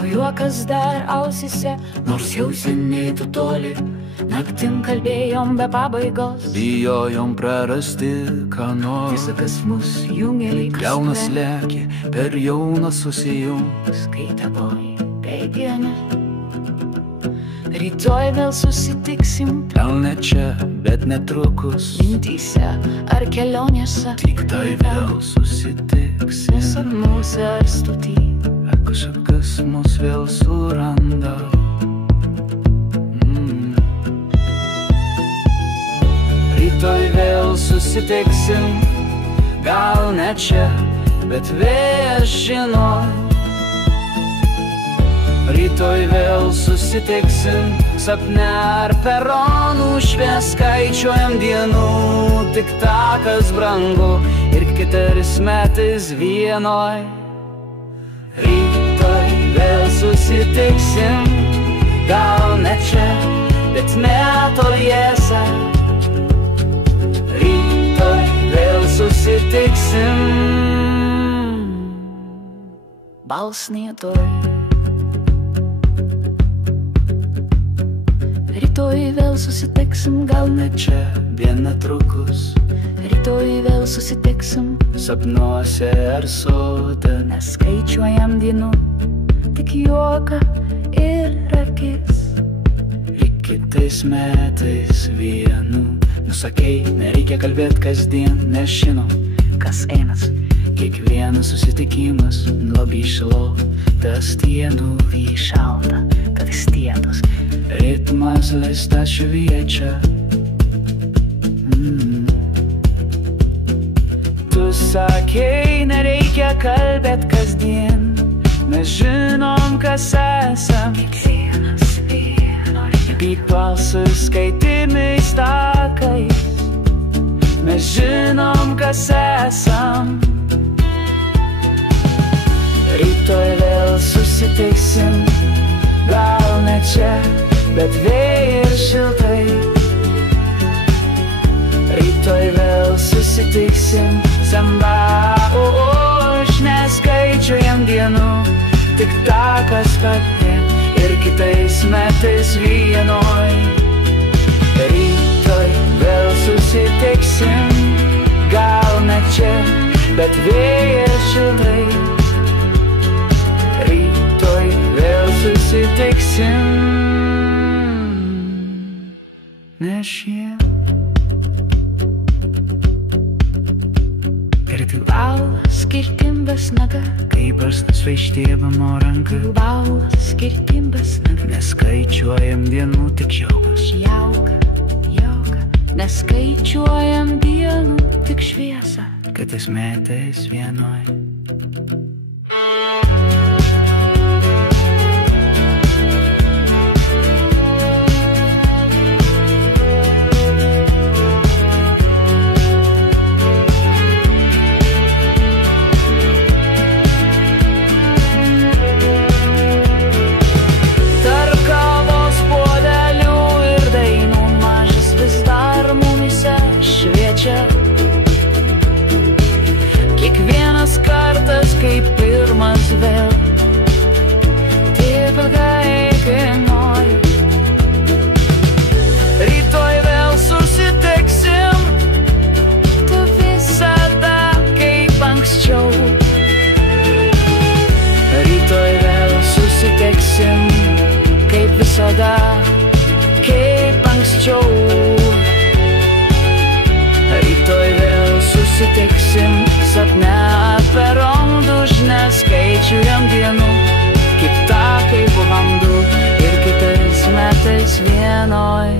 O juokas dar ausise, nors jau seniai tu toli. Naktim kalbėjom be pabaigos, bijojom prarasti, ką nors. visa, kas mus jungia lyg Jaunas lėkė, per jaunas susijungs. Skaitė boj, bei diena. Rytoj vėl susitiksim, Gal ne čia, bet netrukus. mintyse ar kelionėse, Tik tai vėl susitiksim. sapnuose ar stoty. Ar kažkas mus vėl suranda. Rytoj vėl susitiksim. Gal ne čia, bet vėjas žino. Rytoj vėl susitiksim. Sapne ar peronų švies, skaičiuojam dienų. Tik takas brangu ir keturis metais vienoj. Rytoj vėl susitiksim. Gal ne čia, bet netoliese. Rytoj vėl susitiksim. Balsnėtoj. Rytoj vėl susitiksim, gal ne Čia vien netrukus. Rytoj vėl susitiksim, Sapnuose ar sode. neskaičiuojam dienų, tik juoką ir akis. Lyg kitais metais vienu. Nusakei, nereikia kalbėt kasdien, nes žinom, Kas einas, kiekvienas susitikimas labai šiltas dienų. jį šalta, kad jis tietus. Ritmas leista šviečia. Tu sakei, nereikia kalbėt kasdien. Mes žinom, kas esam. Kiekvienas vieno reikia. Beat balsus skaitimais takais. Mes žinom, kas esam. Rytoj vėl susitiksim. Gal ne čia, bet vėjai ir šiltai. Rytoj vėl susitiksim. Samba, už neskaičiuojam dienų. Tik takas katien ir kitais metais vienoj. Rytoj vėl susitiksim. Gal ne čia, bet vėjai ir šiltai. Rytoj vėl susitiksim. Ne šie. Bal skirtingas naga, Kaip aš svaištėbamo ranką. bal skirtingas naga. Neskaičiuojam dienų, tik jaukas. Jauka, neskaičiuojam dienų, tik šviesą. Kitais metais vienoj. Kiekvienas kartas kaip pirmas vėl, taip ilgai, kai nori. Rytoj vėl susitiksim. Tu visada kaip anksčiau. Rytoj vėl susitiksim. Kaip visada, kaip anksčiau. Rytoj vėl susitiksim. Sapne per rondus neskaičiuojam dienų. Kaip takai buvom du ir kitais metais vienoj.